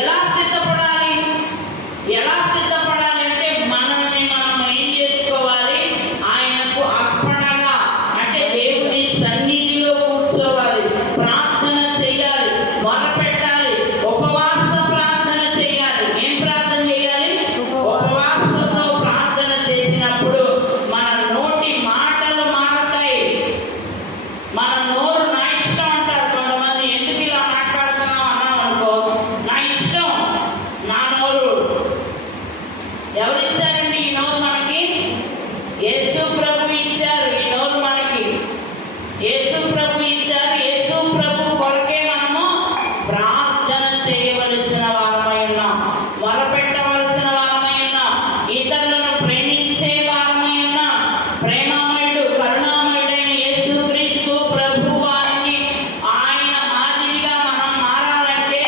ఎలా సిద్ధపడాలి? ఎలా సిద్ధపడాలి అంటే మనల్ని మనం ఏం చేసుకోవాలి? ఆయనకు అర్పణగా, అంటే దేవుని సన్నిధిలో కూర్చోవాలి, ప్రార్థన చేయాలి, మొరపెట్టాలి, ఉపవాస ప్రార్థన చేయాలి. ఏం ప్రార్థన చేయాలి? ఉపవాసంతో ప్రార్థన చేసినప్పుడు మన నోటి మాటలు మారతాయి. మన నోరు నా ఇష్టం అంటారు కొంతమంది. ఎందుకు ఇలా మాట్లాడుతున్నావు అన్నాం అనుకో, నా ఇష్టం, నా నోరు. ఎవరిచ్చారండి ఈ నోరు మనకి? యేసు ప్రభు ఇచ్చారు ఈ నోరు మనకి. యేసు ప్రభు ఇచ్చారు. యేసు ప్రభు కొరకే మనము ప్రార్థన చేయవలసిన వారమై ఉన్నాం, మొరపెట్టవలసిన వారమై ఉన్నాం, ఇతరులను ప్రేమించే వారమై ఉన్నాం. ప్రేమమయుడు, కరుణామయుడైన యేసుక్రీస్తు ప్రభు వారిని, ఆయన మాదిరిగా మనం మారాలంటే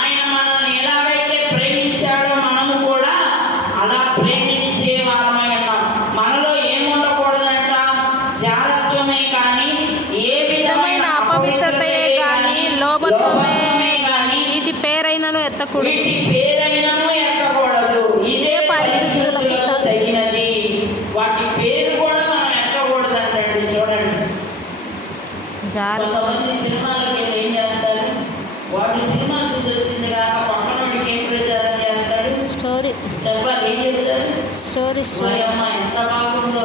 ఆయన మనల్ని ఎలాగైతే ప్రేమించాడో మనము కూడా అలా ప్రేమించే వారమై ఉన్నాం. మనలో ఏముండకూడదంట? జాగ్రత్తమే కానీ, ఏ విధమైన అపవిత్రతయే గాని, లోభత్వమే గాని, వీటి పేరైనను ఎత్తకూడదు. వీటి పేరైనను ఎత్తకూడదు. ఇదే పరిశుద్ధులకు తగినది. వాటి పేరు కూడా మనం ఎత్తకూడదు అంటండి. చూడండి, కొంతమంది సినిమాలకి వెళ్ళి ఏం చేస్తారు? వాడు సినిమా చూసి వచ్చింది కాక పక్కనోడికి ఏం ప్రచారం చేస్తాడు? స్టోరీ చెప్పాలి, ఏం చేస్తారు? స్టోరీ మరి అమ్మ ఎంత బాగుందో